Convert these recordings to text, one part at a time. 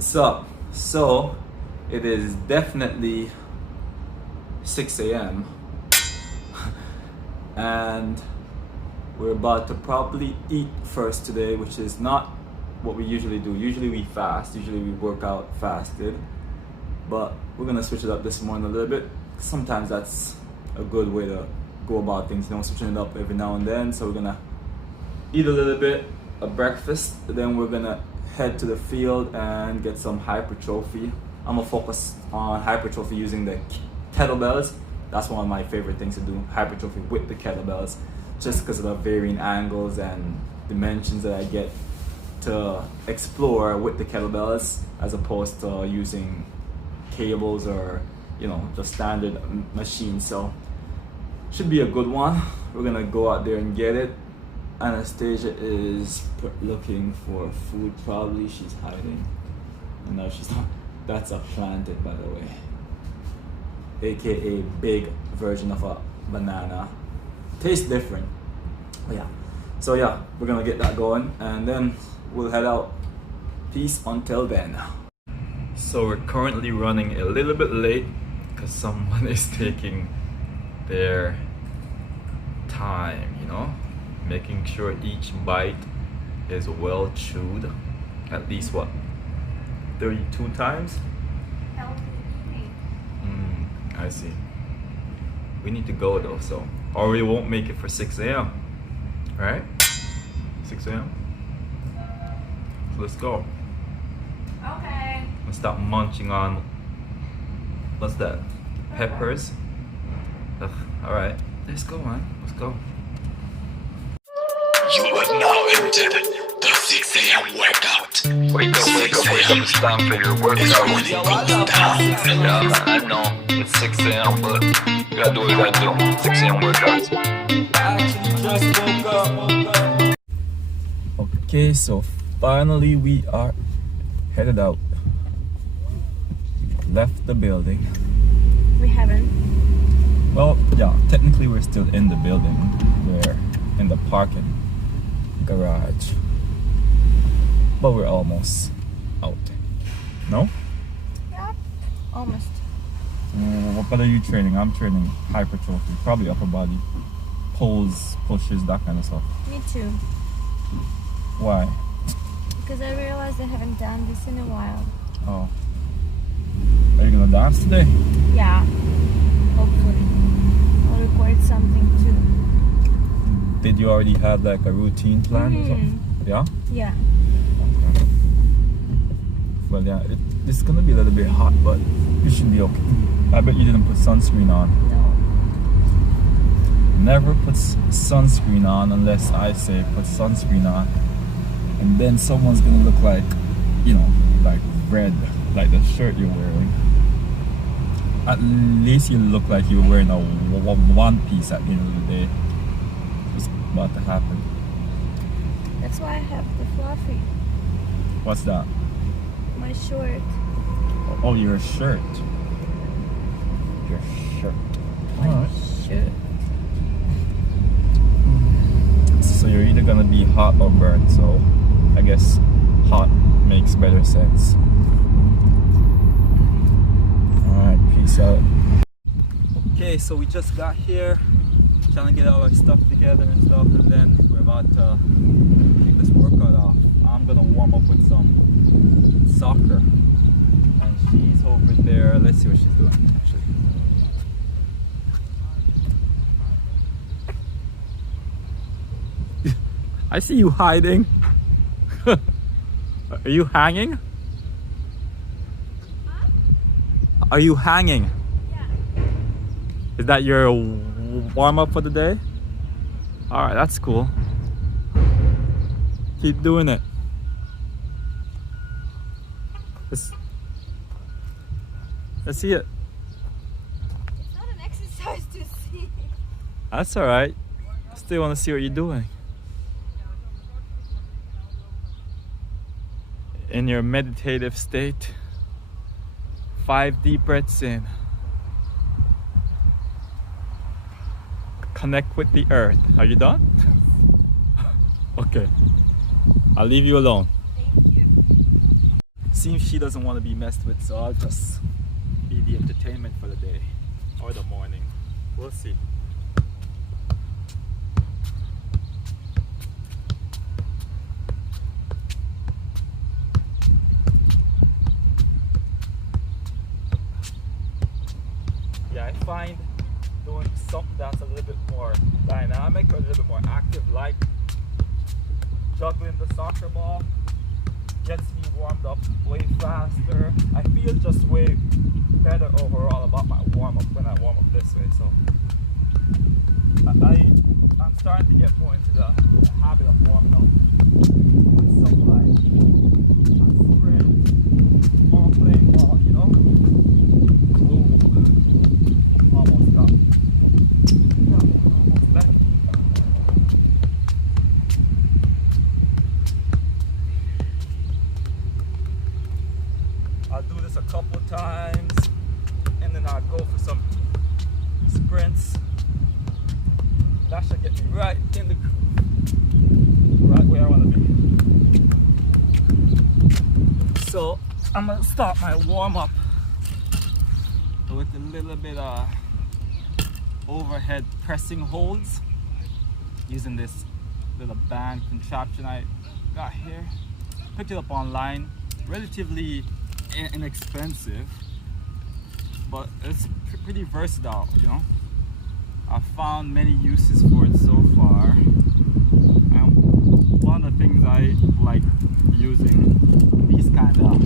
What's up? So, it is definitely 6 a.m. and we're about to probably eat first today, which is not what we usually do. Usually we fast, usually we work out fasted, but we're gonna switch it up this morning a little bit. Sometimes that's a good way to go about things, you know, switching it up every now and then. So we're gonna eat a little bit of breakfast, then we're gonna head to the field and get some hypertrophy. I'm gonna focus on hypertrophy using the kettlebells. That's one of my favorite things to do, hypertrophy with the kettlebells, just because of the varying angles and dimensions that I get to explore with the kettlebells as opposed to using cables or, you know, just standard machines. So should be a good one. We're gonna go out there and get it. Anastasia is looking for food, probably. She's hiding. No, she's not. That's a planted, by the way, aka big version of a banana. Tastes different, but yeah. So yeah, we're gonna get that going and then we'll head out. Peace until then. So we're currently running a little bit late because someone is taking their time, you know, making sure each bite is well chewed, at least what, 32 times? I see. We need to go though, so, or we won't make it for 6 a.m. right? 6 a.m. So let's go. Okay. Let's stop munching on, what's that? Peppers? Ugh, all right, let's go, man. Let's go. You have now entered the 6 a.m. workout. Wake up, it's time for your workout. It's going to go down. Yeah, man, I know, it's 6 a.m., but you gotta do what you gotta do. 6 a.m. workouts. Okay, so finally we are headed out. Left the building. We haven't. Well, yeah, technically we're still in the building. We're in the parking garage, but we're almost out. No? Yeah, almost. What are you training? I'm training hypertrophy, probably upper body, pulls, pushes, that kind of stuff. Me too. Why? Because I realized I haven't done this in a while. Oh, are you gonna dance today? Yeah, hopefully. I'll record something too. Did you already have like a routine plan or something? Yeah? Yeah. Okay. Well, yeah, it's gonna be a little bit hot, but you should be okay. I bet you didn't put sunscreen on. No. Never put sunscreen on unless I say put sunscreen on. And then someone's gonna look like, you know, like red, like the shirt you're wearing. At least you look like you're wearing a one piece at the end of the day. It's about to happen. That's why I have the fluffy. What's that? My short. Oh, your shirt. Your shirt. My shirt. So you're either gonna be hot or burnt, so I guess hot makes better sense. Alright, peace out. Okay, so we just got here, trying to get all our stuff together and stuff, and then we're about to kick this workout off. I'm gonna warm up with some soccer, and she's over there. Let's see what she's doing actually. I see you hiding. Are you hanging? Huh? Are you hanging? Yeah. Is that your warm up for the day? Alright, that's cool. Keep doing it. Let's see it. It's not an exercise to see. That's alright. Still want to see what you're doing. In your meditative state, 5 deep breaths in. Connect with the earth. Are you done? Okay. I'll leave you alone. Thank you. seems she doesn't want to be messed with, so I'll just be the entertainment for the day or the morning. We'll see. Yeah, I find doing something that's a little bit more dynamic or a little bit more active, like juggling the soccer ball, gets me warmed up way faster. I feel just way better overall about my warm-up when I warm up this way. So I'm starting to get more into the habit of warming up with something like a sprint or playing ball, you know? Ooh, almost got almost left. I'll do this a couple times and then I'll go for some sprints. That should get me right in the right where I want to be. So I'm gonna start my warm-up with a little bit of overhead pressing holds using this little band contraption I got here. Picked it up online, relatively inexpensive, but it's pretty versatile, you know. I've found many uses for it so far, and one of the things I like using these kind of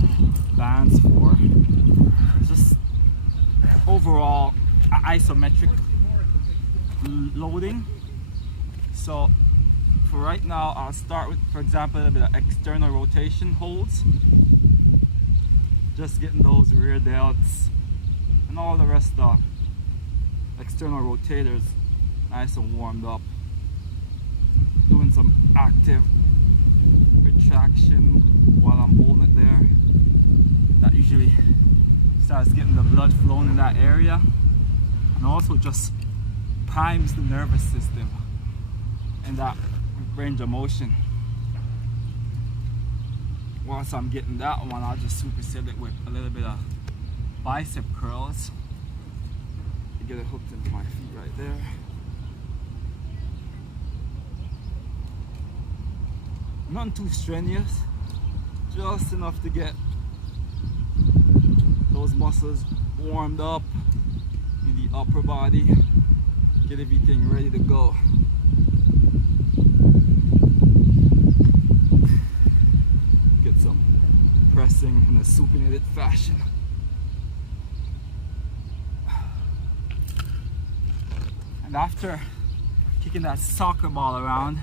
bands for is just overall isometric loading. So for right now, I'll start with, for example, a bit of external rotation holds, just getting those rear delts and all the rest of external rotators nice and warmed up, doing some active retraction while I'm holding it there. That usually starts getting the blood flowing in that area, and also just primes the nervous system in that range of motion. Once I'm getting that one, I'll just superset it with a little bit of bicep curls. Get it hooked into my feet right there. Nothing too strenuous, just enough to get those muscles warmed up in the upper body, get everything ready to go. Get some pressing in a supinated fashion. And after kicking that soccer ball around,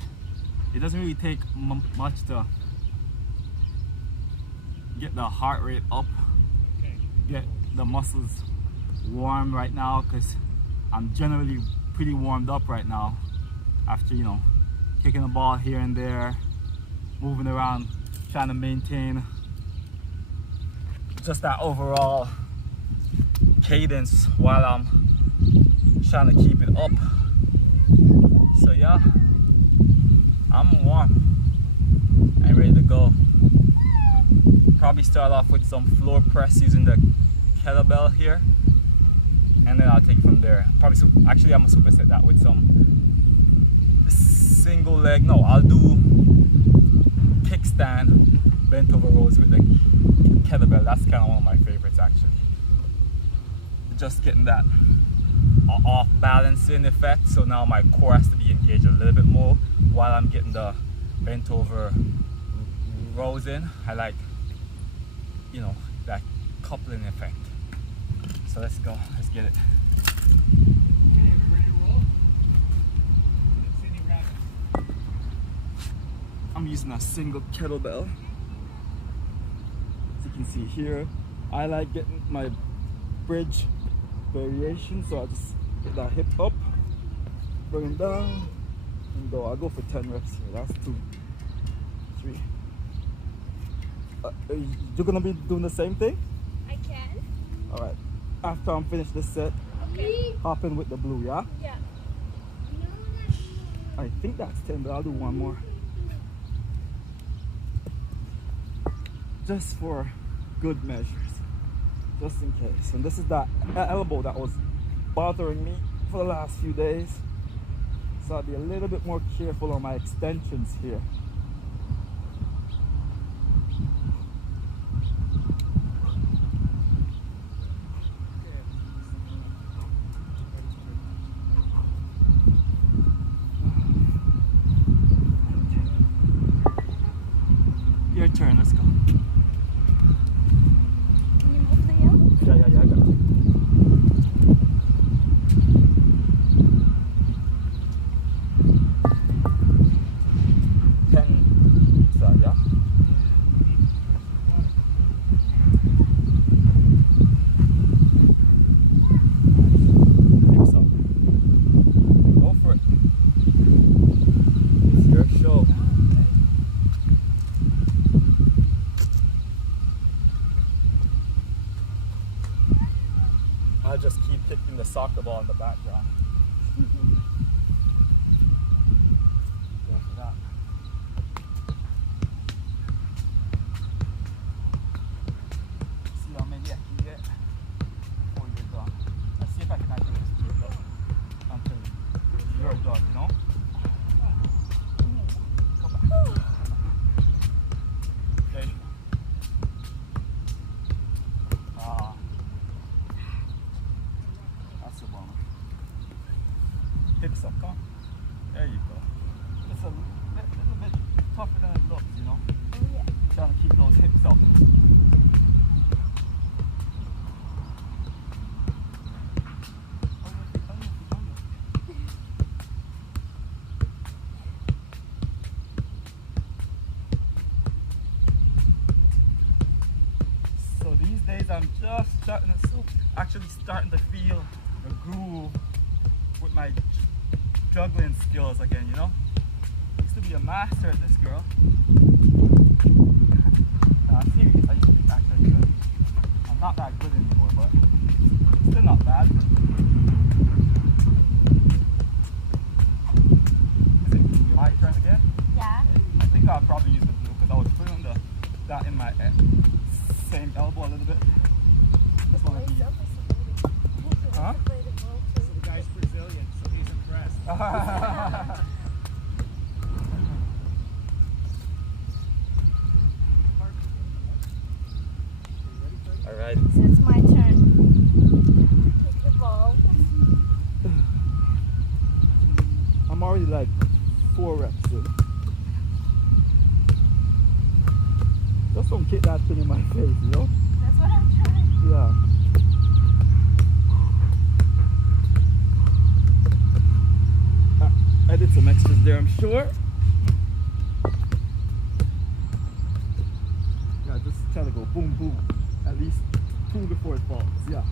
it doesn't really take much to get the heart rate up, get the muscles warm right now, because I'm generally pretty warmed up right now after, you know, kicking the ball here and there, moving around, trying to maintain just that overall cadence while I'm trying to keep it up. So yeah, I'm warm and ready to go. Probably start off with some floor press using the kettlebell here, and then I'll take it from there. Probably actually I'm gonna superset that with some single leg. No, I'll do kickstand bent over rows with the kettlebell. That's kind of one of my favorites actually. Just getting that off balancing effect, so now my core has to be engaged a little bit more while I'm getting the bent over rows in. I like, you know, that coupling effect. So let's go, let's get it. I'm using a single kettlebell. As you can see here, I like getting my bridge variation, so I just get that hip up, bring it down, and go. I'll go for 10 reps here. That's 2, 3. You're gonna be doing the same thing? I can. Alright. After I'm finished this set, Okay. hop in with the blue, yeah? Yeah. I think that's 10, but I'll do one more. Just for good measures, just in case. And this is that elbow that was bothering me for the last few days, so I'll be a little bit more careful on my extensions here. Your turn, let's go. Can you move the yoke? Yeah, I got it. 10 side, yeah? Hips up. Go for it. It's your show. I'll just keep hitting the soccer ball in the background. Go for that. See how many I can get before you're done. Let's see if I can actually just keep it up until you're done, you know? Come back. There you go. Ah. That's a bummer. Hips up, come on. There you go. It's a little bit tougher than it looks, you know? Oh, yeah. Trying to keep those hips up. So these days I'm just starting to feel the groove with my juggling skills again, you know? Used to be a master at this, girl. Serious, I used to be actually good. I'm not that good anymore, but still not bad. Is it my turn again? Yeah. I think I'll probably use the blue because I was feeling that in my same elbow a little bit. Just want to be. Huh? So the guy's Brazilian, so he's impressed. All right. So it's my turn. Kick the ball. I'm already like 4 reps in. Just don't kick that thing in my face, you know? That's what I'm trying. Yeah. I did some extras there, I'm sure. Yeah, just try to go boom, boom. At least 2 before it falls, yeah.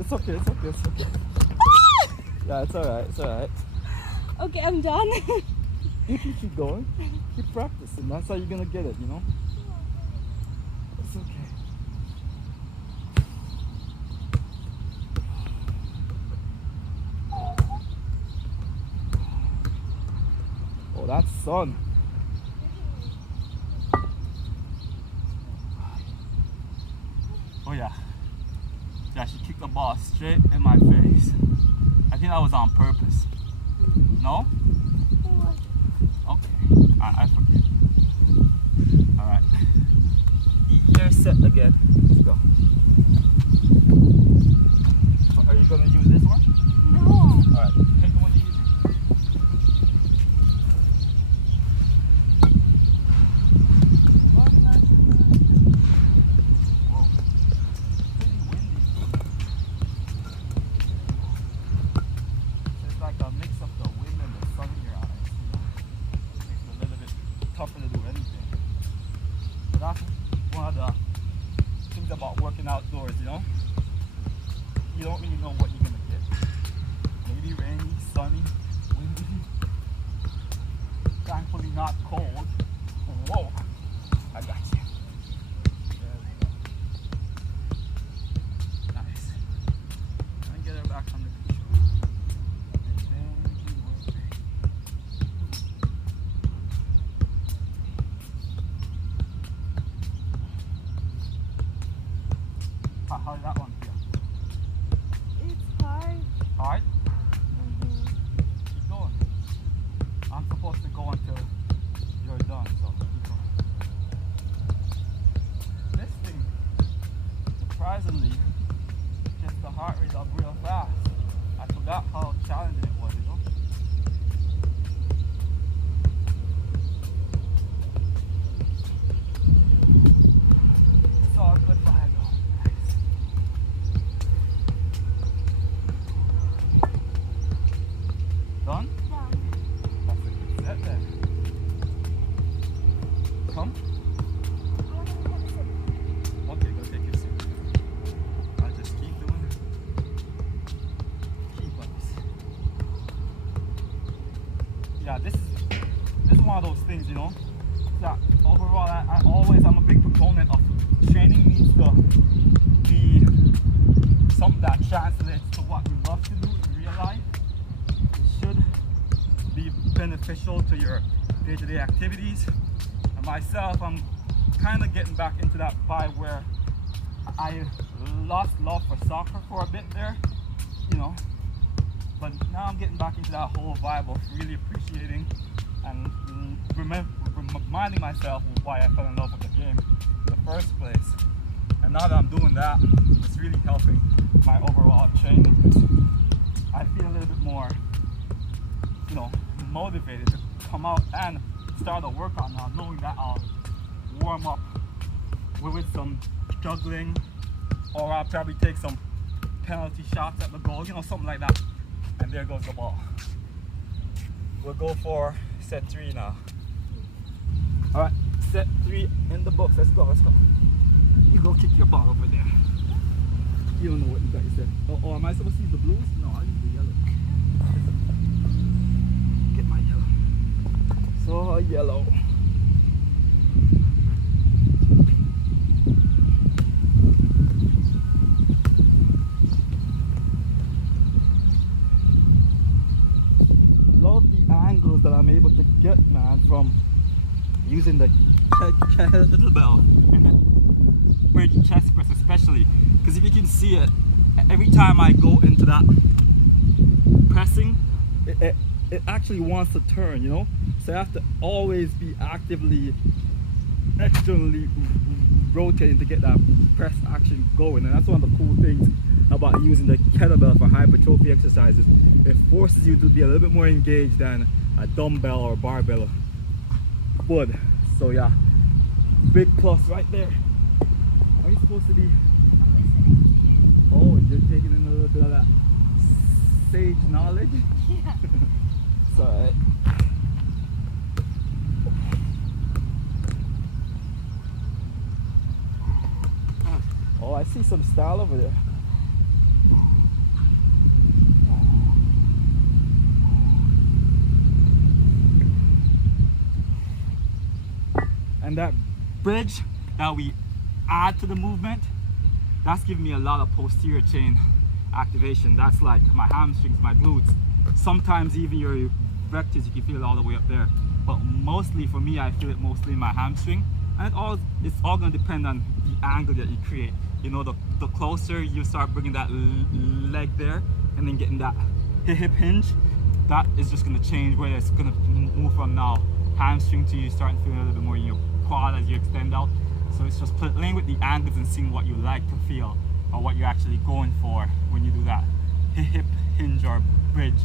It's okay, it's okay, it's okay. Yeah, it's alright, it's alright. Okay, I'm done. You can keep going. Keep practicing. That's how you're gonna get it, you know? It's okay. Oh, that's sun. Oh yeah. Yeah, she kicked the ball straight in my face. I think that was on purpose. No? Okay. I forget. Alright. You're set again. Let's go. So are you gonna use this one? No. Alright. Take the one you use. Whoa. Pretty windy. It's like a mix of the wind and the sun in your eyes, you know? It makes it a little bit tougher to do anything. But that's one of the things about working outdoors, you know? You don't really know what you're gonna get. Maybe rainy, sunny, windy. Thankfully not cold. Whoa! I got you. There we go. Nice. And get her back under control. And then keep working. How did that one feel? It's hard. Hard? Keep going. I'm supposed to go until you're done, so keep going. This thing, surprisingly, gets the heart rate up real fast. I forgot how challenging it was, you know? It's all good vibe though. Nice. Done? Done. That's a good set there. Come. Okay, go take your seat. I'll just keep doing it. Keep ups. Yeah, this is one of those things, you know. That overall, I'm a big proponent of training needs to be something that translates to what you love to do in real life. It should be beneficial to your day-to-day activities. And myself, I'm kind of getting back into that vibe where I lost love for soccer for a bit there, you know, but now I'm getting back into that whole vibe of really appreciating and reminding myself of why I fell in love with the game in the first place. And now that I'm doing that, it's really helping my overall training because I feel a little bit more, you know, motivated to come out and start a workout now, knowing that I'll warm up with some juggling, or I'll probably take some penalty shots at the goal, you know, something like that. And there goes the ball. We'll go for set 3 now. All right, set 3 in the books. Let's go, let's go. You go kick your ball over there. You don't know what you got yourself. Oh, am I supposed to use the blues? No, I'll use the yellow. Get my yellow. So yellow. Love the angles that I'm able to get, man, from using the kettlebell and the bridge chest press especially, because if you can see it, every time I go into that pressing, it actually wants to turn, you know, so I have to always be actively externally rotating to get that press action going. And that's one of the cool things about using the kettlebell for hypertrophy exercises. It forces you to be a little bit more engaged than a dumbbell or barbell would. So yeah, big plus right there. Are you supposed to be? I'm listening to you. Oh, you're taking in a little bit of that sage knowledge? Yeah. It's alright. Oh, I see some style over there. And that bridge that we add to the movement, that's giving me a lot of posterior chain activation. That's like my hamstrings, my glutes, sometimes even your rectors, you can feel it all the way up there. But mostly for me, I feel it mostly in my hamstring. And it's all going to depend on the angle that you create. You know, the closer you start bringing that leg there and then getting that hip hinge, that is just going to change where it's going to move from now hamstring to you starting to feel a little bit more in your quad as you extend out. So it's just playing with the angles and seeing what you like to feel or what you're actually going for when you do that hip hinge or bridge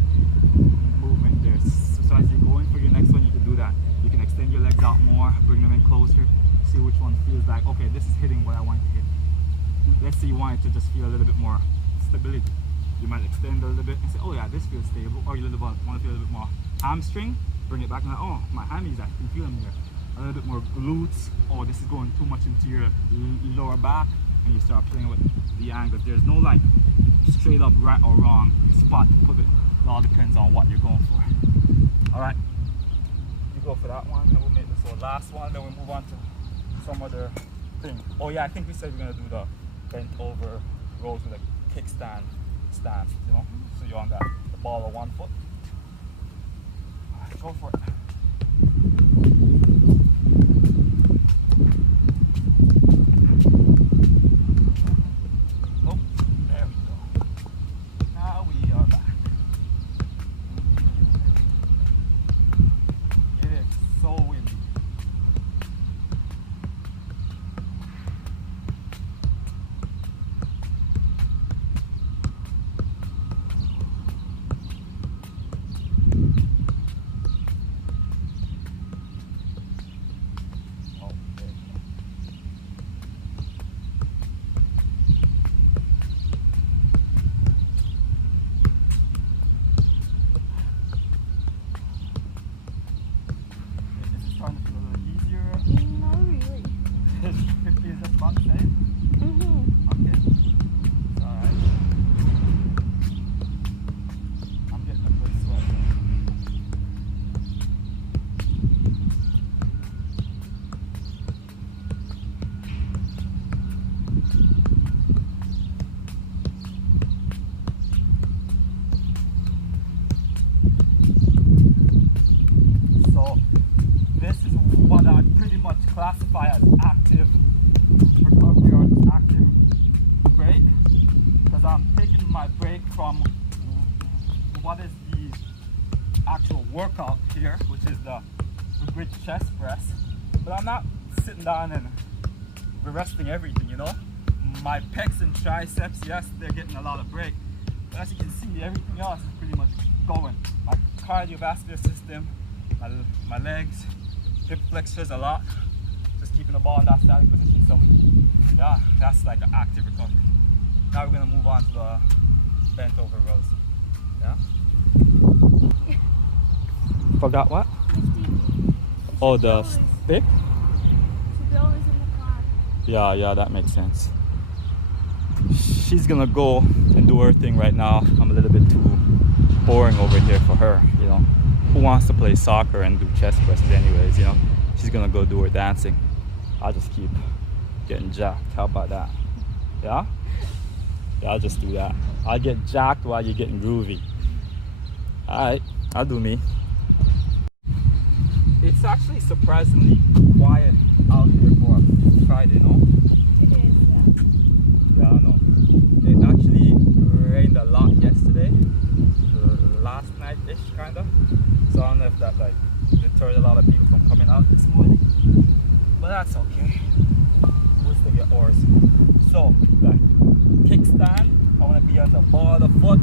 movement there. So as you're going for your next one, you can do that. You can extend your legs out more, bring them in closer, see which one feels like, okay, this is hitting what I want to hit. Let's say you want it to just feel a little bit more stability. You might extend a little bit and say, oh yeah, this feels stable. Or you want to feel a little bit more hamstring, bring it back and like, oh, my hammies, I can feel them here. A little bit more glutes, or this is going too much into your lower back, and you start playing with the angles. There's no like straight up right or wrong spot to put it. It all depends on what you're going for. All right, you go for that one, and we'll make this our last one, then we'll move on to some other thing. Oh yeah, I think we said we're gonna do the bent over rows with a kickstand stance, you know? So you're on that, the ball of 1 foot. All right, go for it. classify as active recovery or active break, because I'm taking my break from what is the actual workout here, which is the bridge chest press. But I'm not sitting down and resting everything, you know. My pecs and triceps, yes, they're getting a lot of break, but as you can see, everything else is pretty much going. My cardiovascular system, my legs, hip flexors a lot, just keeping the ball in that static position. So yeah, that's like an active recovery. Now we're gonna move on to the bent over rows. Yeah. Forgot what? Oh, the stick? Yeah, that makes sense. She's gonna go and do her thing right now. I'm a little bit too boring over here for her, you know. Who wants to play soccer and do chest presses anyways, you know? She's gonna go do her dancing. I'll just keep getting jacked. How about that? Yeah? Yeah, I'll just do that. I'll get jacked while you're getting groovy. Alright, I'll do me. It's actually surprisingly quiet out here for Friday, no? It is, yeah. Yeah, I know. It actually rained a lot yesterday, last night-ish kinda. So I don't know if that like deterred a lot of people from coming out this morning. But that's okay. We'll still get ours. So, like kickstand, I wanna be on the ball of the foot,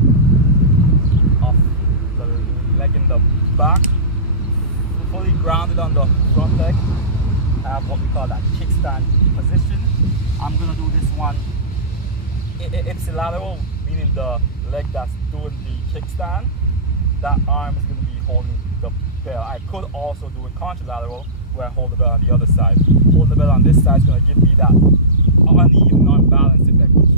off the leg in the back, fully grounded on the front leg. I have what we call that kickstand position. I'm gonna do this one ipsilateral, meaning the leg that's doing the kickstand, that arm is gonna be holding the bell. I could also do it contralateral, where I hold the bell on the other side. Holding the bell on this side is gonna give me that uneven, unbalanced effect, which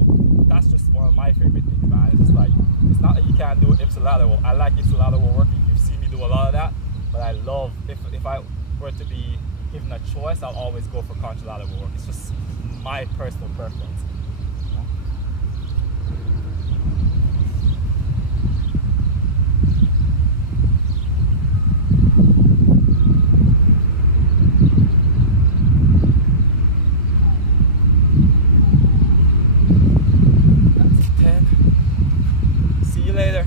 that's just one of my favorite things, man. It's just like, it's not that you can't do it ipsilateral. I like ipsilateral working. You've seen me do a lot of that, but I love, if I were to be given a choice, I'll always go for contralateral work. It's just my personal preference. That's 10. See you later.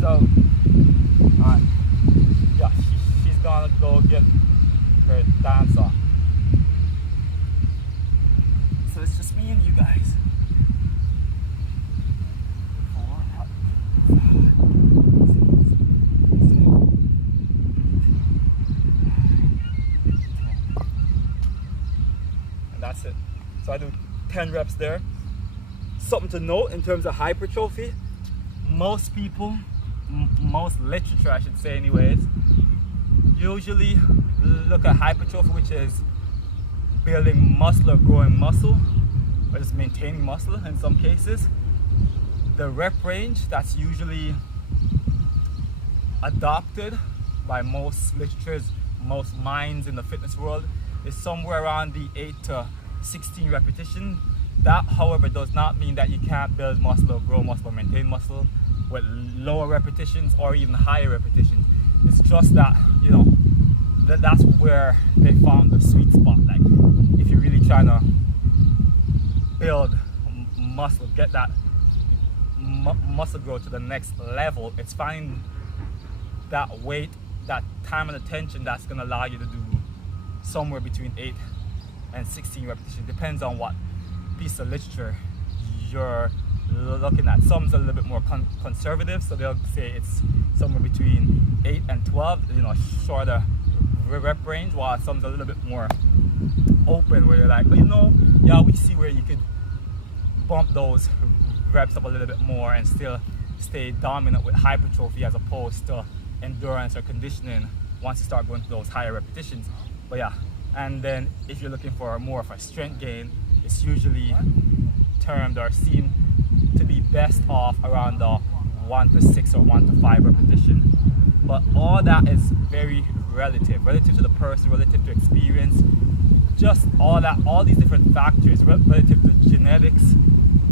So, alright. Yeah, she's gonna go get her dance on. So it's just me and you guys. 4, 5, 6, 7, 8, 10. And that's it. So I do 10 reps there. Something to note in terms of hypertrophy, most people, most literature I should say anyways, usually look at hypertrophy, which is building muscle or growing muscle, or just maintaining muscle in some cases. The rep range that's usually adopted by most literatures, most minds in the fitness world, is somewhere around the 8 to 16 repetition. That, however, does not mean that you can't build muscle or grow muscle or maintain muscle with lower repetitions or even higher repetitions. It's just that, you know, that's where they found the sweet spot. Like, if you're really trying to build muscle, get that muscle growth to the next level, it's finding that weight, that time and attention that's going to allow you to do somewhere between 8 and 16 repetitions. Depends on what piece of literature you're looking at. Some's a little bit more conservative, so they'll say it's somewhere between 8 and 12, you know, shorter rep range, while some's a little bit more open, where they're like, well, you know, yeah, we see where you could bump those reps up a little bit more and still stay dominant with hypertrophy as opposed to endurance or conditioning once you start going to those higher repetitions. But yeah, and then if you're looking for more of a strength gain, it's usually termed or seen to be best off around the 1 to 6 or 1 to 5 repetition. But all that is very relative to the person, relative to experience, just all these different factors, relative to genetics,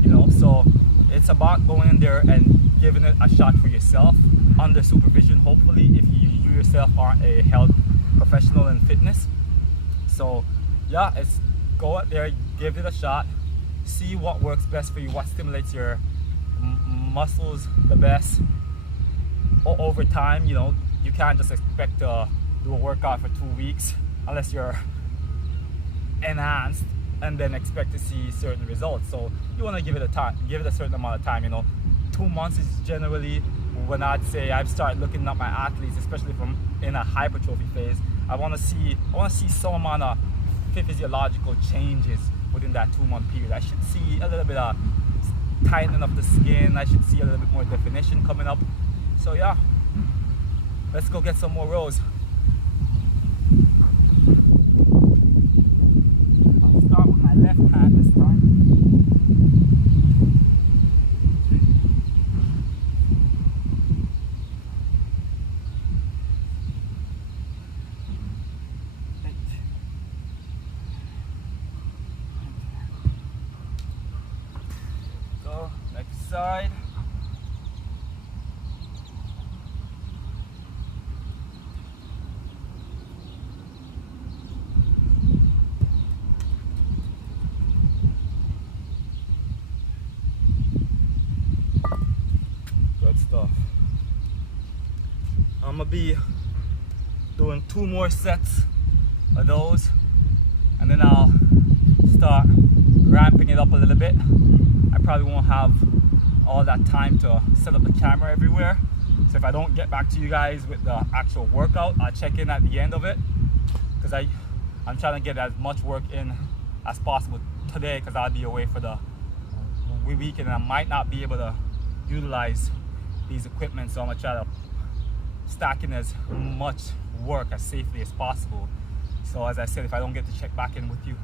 you know. So it's about going in there and giving it a shot for yourself under supervision, hopefully, if you yourself aren't a health professional in fitness. So yeah, it's go out there, give it a shot, see what works best for you, what stimulates your muscles the best. Over time, you know, you can't just expect to do a workout for 2 weeks unless you're enhanced and then expect to see certain results. So you want to give it a certain amount of time. You know, 2 months is generally when I'd say I've started looking at my athletes, especially from in a hypertrophy phase. I want to see some amount of physiological changes within that 2 month period. I should see a little bit of tightening of the skin. I should see a little bit more definition coming up. So yeah, let's go get some more rows. I'll start with my left hand this time. Go next side. Stuff. I'm gonna be doing 2 more sets of those, and then I'll start ramping it up a little bit. I probably won't have all that time to set up the camera everywhere, so if I don't get back to you guys with the actual workout, I'll check in at the end of it, because I'm trying to get as much work in as possible today, because I'll be away for the weekend and I might not be able to utilize these equipment, so I'm gonna try to stack in as much work as safely as possible. So as I said, if I don't get to check back in with you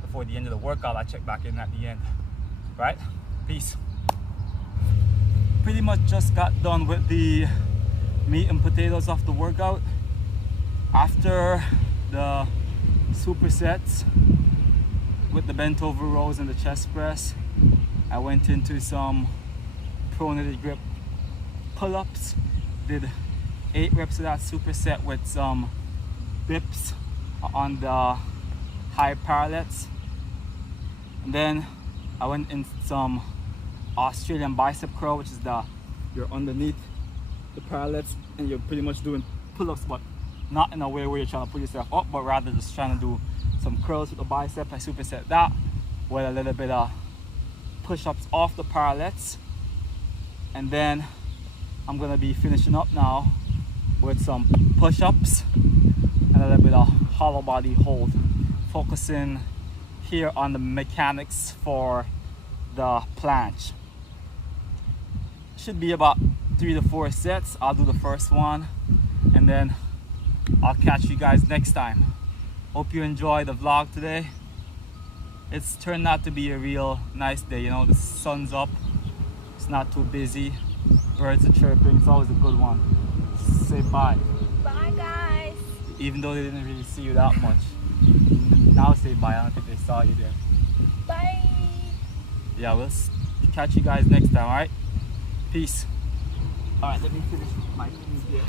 before the end of the workout, I'll check back in at the end. Right? Peace. Pretty much just got done with the meat and potatoes of the workout. After the supersets with the bent over rows and the chest press, I went into some pronated grip pull-ups, did 8 reps of that superset with some dips on the high parallettes, and then I went in some Australian bicep curl, which is you're underneath the parallettes and you're pretty much doing pull-ups, but not in a way where you're trying to pull yourself up, but rather just trying to do some curls with the bicep. I superset that with a little bit of push-ups off the parallettes, and then I'm gonna be finishing up now with some push-ups and a little bit of hollow body hold, focusing here on the mechanics for the planche. Should be about 3 to 4 sets. I'll do the first one and then I'll catch you guys next time. Hope you enjoyed the vlog today. It's turned out to be a real nice day. You know, the sun's up, it's not too busy, birds are chirping. It's always a good one. Say bye. Bye, guys. Even though they didn't really see you that much. Now say bye. I don't think they saw you there. Bye. Yeah, we'll catch you guys next time, alright? Peace. Alright, let me finish my things here.